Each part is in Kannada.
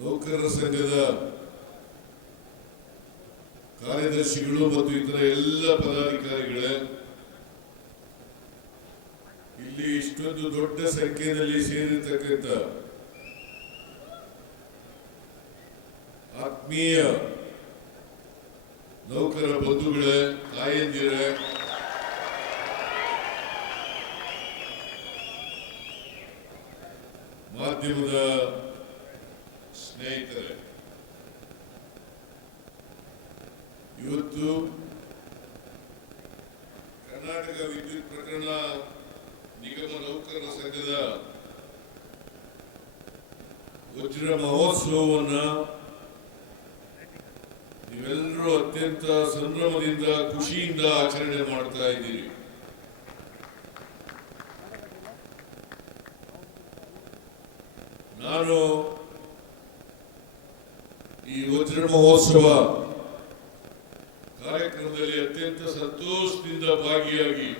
ನೌಕರರ ಸಂಘದ ಕಾರ್ಯದರ್ಶಿಗಳು ಮತ್ತು ಇತರ ಎಲ್ಲ ಪದಾಧಿಕಾರಿಗಳೇ, ಇಲ್ಲಿ ಇಷ್ಟೊಂದು ದೊಡ್ಡ ಸಂಖ್ಯೆಯಲ್ಲಿ ಸೇರಿರ್ತಕ್ಕಂಥ ಆತ್ಮೀಯ ನೌಕರ ಬಂಧುಗಳೇ, ತಾಯಂದಿರೇ, ಮಾಧ್ಯಮದ ಸ್ನೇಹಿತರೆ, ಇವತ್ತು ಕರ್ನಾಟಕ ವಿದ್ಯುತ್ ಪ್ರಕರಣ ನಿಗಮ ನೌಕರರ ಸಂಘದ ವಜ್ರ ಮಹೋತ್ಸವವನ್ನು ನೀವೆಲ್ಲರೂ ಅತ್ಯಂತ ಸಂಭ್ರಮದಿಂದ ಖುಷಿಯಿಂದ ಆಚರಣೆ ಮಾಡ್ತಾ ಇದ್ದೀರಿ. ನಾನು ಈ ವಜ್ರ ಮಹೋತ್ಸವ ಕಾರ್ಯಕ್ರಮದಲ್ಲಿ ಅತ್ಯಂತ ಸಂತೋಷದಿಂದ ಭಾಗಿಯಾಗಿ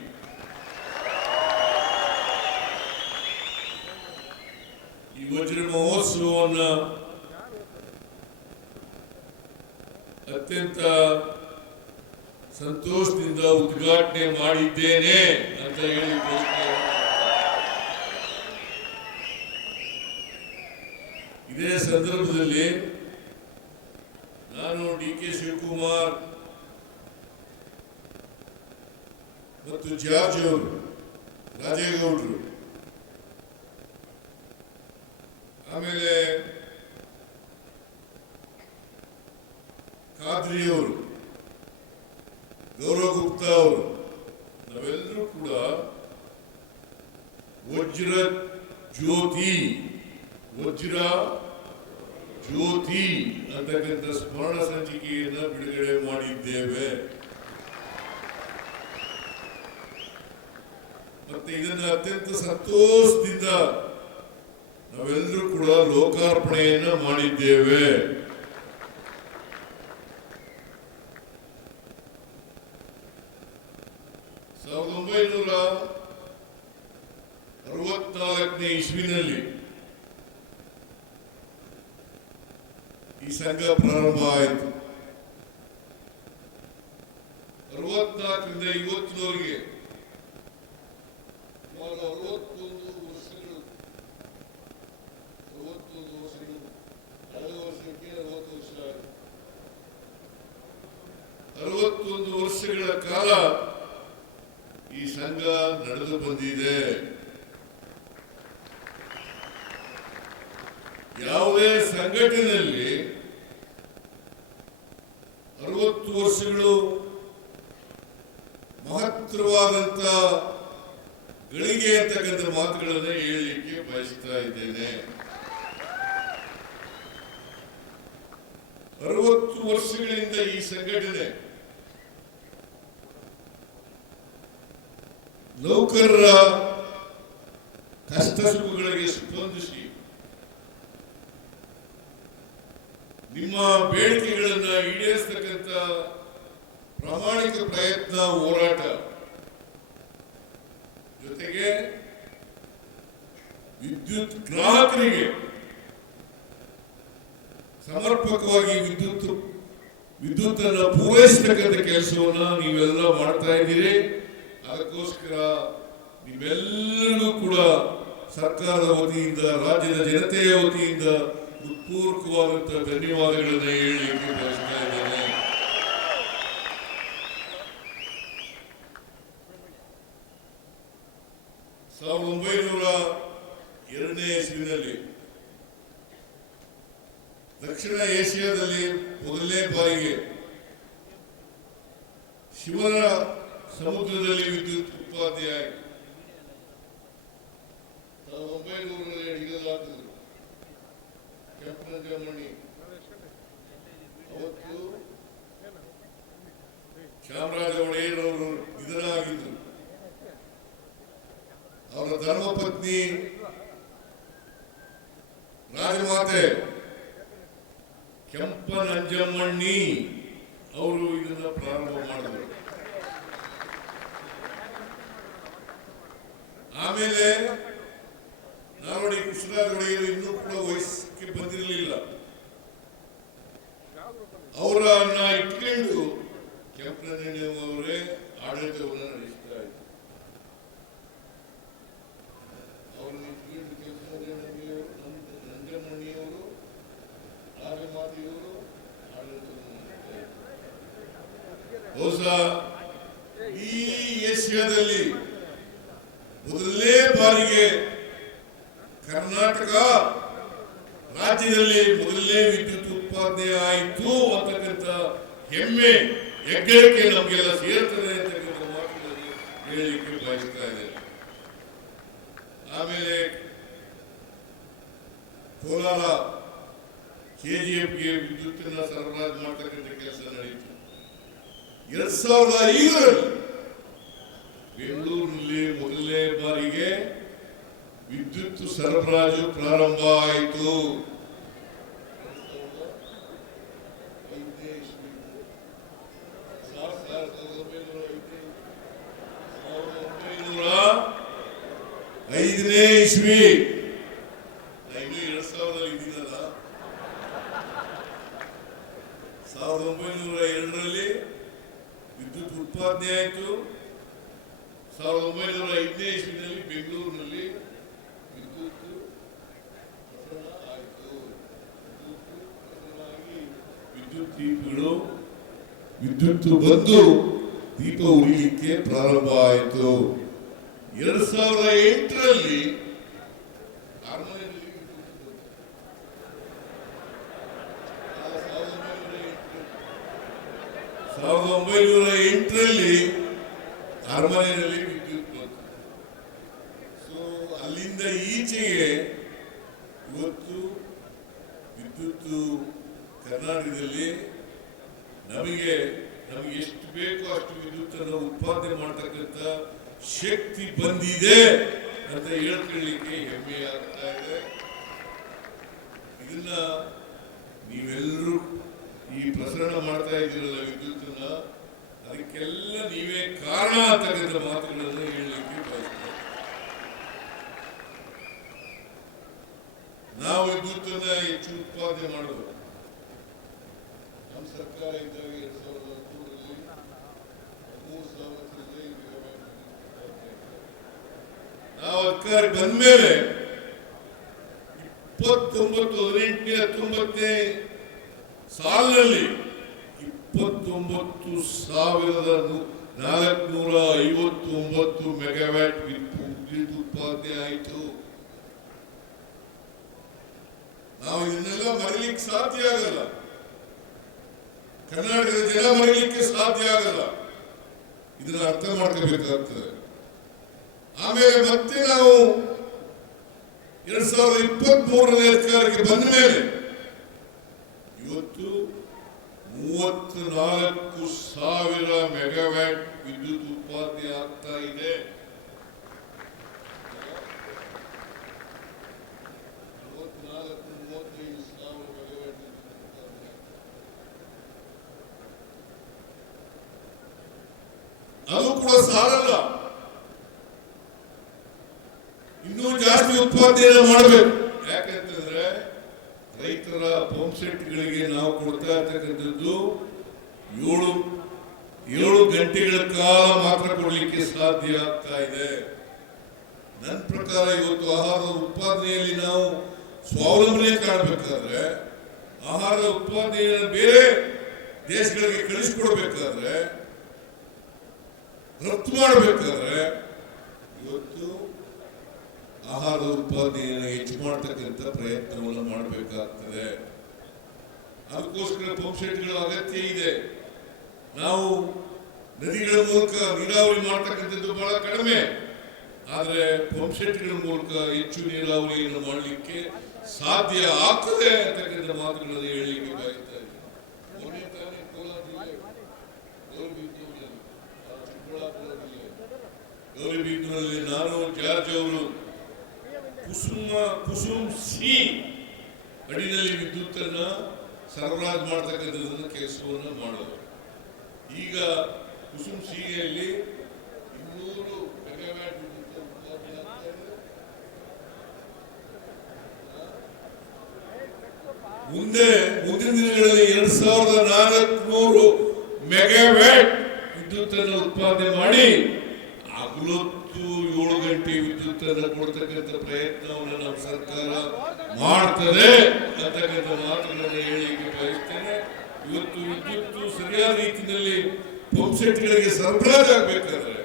ಈ ವಜ್ರ ಮಹೋತ್ಸವವನ್ನ ಅತ್ಯಂತ ಸಂತೋಷದಿಂದ ಉದ್ಘಾಟನೆ ಮಾಡಿದ್ದೇನೆ ಅಂತ ಹೇಳಿ ಇದೇ ಸಂದರ್ಭದಲ್ಲಿ ನಾನು ಡಿ.ಕೆ. ಶಿವಕುಮಾರ್ ಮತ್ತು ಜಾರ್ಜ್ ಅವರು, ರಾಜೇಗೌಡರು, ಆಮೇಲೆ ಖಾದ್ರಿಯವರು, ಗೌರವ್ ಗುಪ್ತಾ ಅವರು, ನಾವೆಲ್ಲರೂ ಕೂಡ ವಜ್ರ ಜ್ಯೋತಿ ಅಂತಕ್ಕಂಥ ಸ್ಮರಣ ಸಂಚಿಕೆಯನ್ನು ಬಿಡುಗಡೆ ಮಾಡಿದ್ದೇವೆ. ಮತ್ತೆ ಇದನ್ನು ಅತ್ಯಂತ ಸಂತೋಷದಿಂದ ನಾವೆಲ್ಲರೂ ಕೂಡ ಲೋಕಾರ್ಪಣೆಯನ್ನು ಮಾಡಿದ್ದೇವೆ. ಸಾವಿರದ 1964ನೇ ಇಸ್ವಿನಲ್ಲಿ ಈ ಸಂಘ ಪ್ರಾರಂಭ ಆಯಿತು. 64ರಿಂದ ಇವತ್ತಿನವರೆಗೆ 61 ವರ್ಷಗಳು, 61 ವರ್ಷಗಳ ಕಾಲ ಈ ಸಂಘ ನಡೆದು ಬಂದಿದೆ. ಯಾವುದೇ ಸಂಘಟನೆಯಲ್ಲಿ 60 ವರ್ಷಗಳು ಮಹತ್ತರವಾದಂತ ಗಳಿಗೆ ಅಂತಕ್ಕಂಥ ಮಾತುಗಳನ್ನು ಹೇಳಲಿಕ್ಕೆ ಬಯಸ್ತಾ ಇದ್ದೇನೆ. 60 ವರ್ಷಗಳಿಂದ ಈ ಸಂಘಟನೆ ನೌಕರರ ಕಷ್ಟ ಸುಖಗಳಿಗೆ ಸ್ಪಂದಿಸಿ ನಿಮ್ಮ ಬೇಡಿಕೆಗಳನ್ನು ಈಡೇರಿಸತಕ್ಕಂಥ ಪ್ರಾಮಾಣಿಕ ಪ್ರಯತ್ನ, ಹೋರಾಟ, ಜೊತೆಗೆ ವಿದ್ಯುತ್ ಗ್ರಾಹಕರಿಗೆ ಸಮರ್ಪಕವಾಗಿ ವಿದ್ಯುತ್ತನ್ನು ಪೂರೈಸತಕ್ಕಂಥ ಕೆಲಸವನ್ನ ನೀವೆಲ್ಲ ಮಾಡ್ತಾ ಇದ್ದೀರಿ. ಅದಕ್ಕೋಸ್ಕರ ನೀವೆಲ್ಲರಿಗೂ ಕೂಡ ಸರ್ಕಾರದ ವತಿಯಿಂದ, ರಾಜ್ಯದ ಜನತೆಯ ವತಿಯಿಂದ ಹೃತ್ಪೂರ್ವಕವಾದಂತಹ ಧನ್ಯವಾದಗಳನ್ನು ಹೇಳಲಿಕ್ಕೆ ಬಯಸ್ತಾ ಇದ್ದೇನೆ. ಸಾವಿರದ 1902ನೇ ಇಸ್ವಿನಲ್ಲಿ ದಕ್ಷಿಣ ಏಷ್ಯಾದಲ್ಲಿ ಮೊದಲನೇ ಬಾರಿಗೆ ಶಿವನ ಸಮುದ್ರದಲ್ಲಿ ವಿದ್ಯುತ್ ಉತ್ಪಾದನೆ ಆಯಿತು. 1900ರಲ್ಲಿ ಹಿಡಿಯಲಾಗುತ್ತದೆ. ಕೆಂಪನಜಮ್ಮಣ್ಣಿ ಅವತ್ತು ಚಾಮರಾಜ ಒಡೆಯರ್ ಅವರು ನಿಧನರಾಗಿದ್ದರು. ಅವರ ಧರ್ಮಪತ್ನಿ ರಾಜಮಾತೆ ಕೆಂಪನಂಜಮ್ಮಣ್ಣಿ ಅವರು ಇದನ್ನ ಪ್ರಾರಂಭ ಮಾಡಿದರು. ಆಮೇಲೆ ನಾಲ್ವಡಿ ಕೃಷ್ಣರಾಜ ಒಡೆಯರು ಇನ್ನೂ ಕೂಡ ವಯಸ್ಸಿಗೆ ಬಂದಿರಲಿಲ್ಲ. ಅವರನ್ನ ಇಟ್ಕೊಂಡು ಕೆಂಪನಹಳ್ಳಿಯವರೇ ಆಡಳಿತವನ್ನು ನಡೆಸ್ತಾ ಇದ್ರು. ಅವ್ರನ್ನ ಇಟ್ಕೊಂಡು ಕೆಂಪನಹಳ್ಳಿಯವರು, ನಂಜನಹಳ್ಳಿಯವರು, ರಾಜಮಾತೆಯವರು ಆಡಳಿತವನ್ನು ನಡೆಸ್ತಾ ಇದ್ರು. ಬಹುಶಃ ಈ ಏಷ್ಯಾದಲ್ಲಿ ಮೊದಲನೇ ಬಾರಿಗೆ ಕರ್ನಾಟಕ ರಾಜ್ಯದಲ್ಲಿ ಮೊದಲನೇ ವಿದ್ಯುತ್ ಉತ್ಪಾದನೆ ಆಯಿತು ಅಂತಕ್ಕಂಥ ಹೆಮ್ಮೆ ಹೆಗ್ಗಳಿಕೆ ನಮಗೆಲ್ಲ ಸೇರ್ತದೆ ಅಂತಕ್ಕಂಥ ಮಾತುಗಳನ್ನು ಹೇಳಲಿಕ್ಕೆ ಬಯಸ್ತಾ ಇದ್ದೇನೆ. ಆಮೇಲೆ ಕೋಲಾರ ಕೆಜಿಎಫ್ಗೆ ವಿದ್ಯುತ್ತನ್ನು ಸರಬರಾಜು ಮಾಡ್ತಕ್ಕಂಥ ಕೆಲಸ ನಡೆಯಿತು. 2005ರಲ್ಲಿ ಬೆಂಗಳೂರಿನಲ್ಲಿ ಮೊದಲನೇ ಬಾರಿಗೆ ವಿದ್ಯುತ್ ಸರಬರಾಜು ಪ್ರಾರಂಭ ಆಯಿತು. 1905ನೇ ಇಸ್ವಿ. 2000ರಲ್ಲಿ ಇದ್ದೀನಲ್ಲ, 1902ರಲ್ಲಿ ವಿದ್ಯುತ್ ಉತ್ಪಾದನೆ ಆಯಿತು. 1905ನೇ ಇಸ್ವಿನಲ್ಲಿ ಬೆಂಗಳೂರಿನಲ್ಲಿ ವಿದ್ಯುತ್ ಪ್ರಸರಣ ಆಯಿತು. ವಿದ್ಯುತ್ ದೀಪಗಳು ವಿದ್ಯುತ್ ಬಂದು ದೀಪ ಉರಿಲಿಕ್ಕೆ ಪ್ರಾರಂಭ ಆಯಿತು. 2008ರಲ್ಲಿ 1908ರಲ್ಲಿ ಅರಮನೆಯಲ್ಲಿ ವಿದ್ಯುತ್ ಬಂತು. ಸೊ ಅಲ್ಲಿಂದ ಈಚೆಗೆ ಇವತ್ತು ವಿದ್ಯುತ್ ಕರ್ನಾಟಕದಲ್ಲಿ ನಮಗೆ ಎಷ್ಟು ಬೇಕೋ ಅಷ್ಟು ವಿದ್ಯುತ್ ಅನ್ನು ಉತ್ಪಾದನೆ ಮಾಡತಕ್ಕಂಥ ಶಕ್ತಿ ಬಂದಿದೆ ಅಂತ ಹೇಳ್ಕೊಳ್ಳಿಕ್ಕೆ ಹೆಮ್ಮೆ ಆಗ್ತಾ ಇದೆ. ಇದನ್ನ ನೀವೆಲ್ಲರೂ ಈ ಪ್ರಸರಣ ಮಾಡ್ತಾ ಇದ್ದೀರಲ್ಲ ವಿದ್ಯುತ್ತನ್ನ, ಅದಕ್ಕೆಲ್ಲ ನೀವೇ ಕಾರಣ ಅಂತಕ್ಕಂಥ ಮಾತುಗಳನ್ನು ಹೇಳಲಿಕ್ಕೆ ಬಯಸ್ತೇವೆ. ನಾವು ವಿದ್ಯುತ್ತನ್ನ ಹೆಚ್ಚು ಉತ್ಪಾದನೆ ಮಾಡೋದು ನಮ್ಮ ಸರ್ಕಾರ ಇದ್ದಾಗ 2003ರಲ್ಲಿ 13,000 ನಾವು ಅಧಿಕಾರ ಬಂದ ಮೇಲೆ 1918-19 ಸಾಲಿನಲ್ಲಿ 29,459 ಮೆಗಾವ್ಯಾಟ್ ವಿದ್ಯುತ್ ಉತ್ಪಾದನೆ ಆಯಿತು. ನಾವು ಇದನ್ನೆಲ್ಲ ಮರೀಲಿಕ್ಕೆ ಸಾಧ್ಯ ಆಗಲ್ಲ, ಕರ್ನಾಟಕದ ಜನ ಮರೀಲಿಕ್ಕೆ ಸಾಧ್ಯ ಆಗಲ್ಲ. ಇದನ್ನ ಅರ್ಥ ಮಾಡ್ಕೋಬೇಕಾಗ್ತದೆ. ಆಮೇಲೆ ಮತ್ತೆ ನಾವು 2023ನೇ ಅಧಿಕಾರಕ್ಕೆ ಬಂದ ಮೇಲೆ ಇವತ್ತು 34,000 ಮೆಗಾವ್ಯಾಟ್ ವಿದ್ಯುತ್ ಉತ್ಪಾದನೆ ಆಗ್ತಾ ಇದೆ. ಅದು ಕೂಡ ಸಾಲಲ್ಲ, ಇನ್ನೂ ಜಾಸ್ತಿ ಉತ್ಪಾದನೆ ಮಾಡಬೇಕು. ಯಾಕಂತಂದ್ರೆ ರೈತರ ಪಂಪ್ ಸೆಟ್ಗಳಿಗೆ ನಾವು ಕೊಡ್ತಾ ಇರ್ತಕ್ಕಂಥದ್ದು 7 ಗಂಟೆಗಳ ಕಾಲ ಮಾತ್ರ ಕೊಡಲಿಕ್ಕೆ ಸಾಧ್ಯ ಆಗ್ತಾ ಇದೆ. ನನ್ನ ಪ್ರಕಾರ ಇವತ್ತು ಆಹಾರ ಉತ್ಪಾದನೆಯಲ್ಲಿ ನಾವು ಸ್ವಾವಲಂಬನೆ ಕಾಣಬೇಕಾದ್ರೆ, ಆಹಾರ ಉತ್ಪಾದನೆಯನ್ನು ಬೇರೆ ದೇಶಗಳಿಗೆ ಕಳಿಸಿಕೊಡ್ಬೇಕಾದ್ರೆ, ರಫ್ತು ಮಾಡಬೇಕಾದ್ರೆ ಇವತ್ತು ಆಹಾರ ಉತ್ಪಾದನೆಯನ್ನು ಹೆಚ್ಚು ಮಾಡತಕ್ಕಂಥ ಪ್ರಯತ್ನವನ್ನು ಮಾಡಬೇಕಾಗ್ತದೆ. ಅದಕ್ಕೋಸ್ಕರ ಪಂಪ್ ಸೆಟ್ಗಳ ಅಗತ್ಯ ಇದೆ. ನಾವು ನದಿಗಳ ಮೂಲಕ ನೀರಾವರಿ ಮಾಡತಕ್ಕಂಥದ್ದು ಬಹಳ ಕಡಿಮೆ, ಆದರೆ ಪಂಪ್ ಸೆಟ್ಗಳ ಮೂಲಕ ಹೆಚ್ಚು ನೀರಾವರಿಯನ್ನು ಮಾಡಲಿಕ್ಕೆ ಸಾಧ್ಯ ಆಗ್ತದೆ ಅಂತಕ್ಕಂಥ ಮಾತುಗಳನ್ನು ಹೇಳಲಿಕ್ಕೆ ಬಯಸ್ತಾ ಇದ್ದೀನಿ. ಮೊನ್ನೆ ತಾನೇ ಕೋಲಾರ ಜಿಲ್ಲೆ ಗೌರಿಬಿದನೂರಲ್ಲಿ ನಾನು ಜಾರ್ಜ್ ಅವರು ಕುಸುಮ್ ಸಿ ಅಡಿನಲ್ಲಿ ವಿದ್ಯುತ್ತನ್ನ ಸರಬರಾಜು ಮಾಡತಕ್ಕಂಥದನ್ನ ಕೆಲಸವನ್ನು ಮಾಡೋದು. ಈಗ ಕುಸುಮ್ ಸಿಯಲ್ಲಿ 200 ಮೆಗಾವ್ಯಾಟ್ ವಿದ್ಯುತ್ ಉತ್ಪಾದನೆ ಆಗ್ತಾ ಇದೆ. ಮುಂದಿನ ದಿನಗಳಲ್ಲಿ 2400 ಮೆಗಾವ್ಯಾಟ್ ವಿದ್ಯುತ್ ಉತ್ಪಾದನೆ ಮಾಡಿ ಹಗಲೊತ್ತು 7 ಗಂಟೆ ವಿದ್ಯುತ್ ಅನ್ನು ಕೊಡ್ತಕ್ಕಂಥ ಪ್ರಯತ್ನವನ್ನು ನಮ್ಮ ಸರ್ಕಾರ ಮಾಡ್ತದೆ ಅಂತಕ್ಕಂಥ ಮಾತುಗಳನ್ನು ಹೇಳಲಿಕ್ಕೆ ಬಯಸ್ತೇನೆ. ಇವತ್ತು ವಿದ್ಯುತ್ ಸರಿಯಾದ ರೀತಿಯಲ್ಲಿ ಪಂಪ್ ಸೆಟ್ಗಳಿಗೆ ಸರಬರಾಜು ಆಗ್ಬೇಕಾದ್ರೆ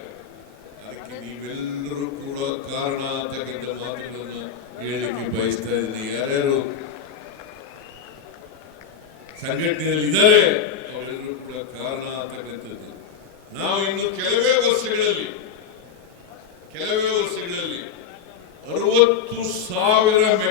ಅದಕ್ಕೆ ನೀವೆಲ್ಲರೂ ಕೂಡ ಕಾರಣ ಅಂತಕ್ಕಂಥ ಮಾತುಗಳನ್ನು ಹೇಳಲಿಕ್ಕೆ ಬಯಸ್ತಾ ಇದ್ದೀನಿ. ಯಾರ್ಯಾರು ಸಂಘಟನೆಯಲ್ಲಿ ಇದ್ದಾರೆ ಅವರೆಲ್ಲರೂ ಕೂಡ ಕಾರಣ ಅಂತಕ್ಕಂಥದ್ದು. ನಾವು ಇನ್ನು ಕೆಲವೇ ವರ್ಷಗಳಲ್ಲಿ 60,000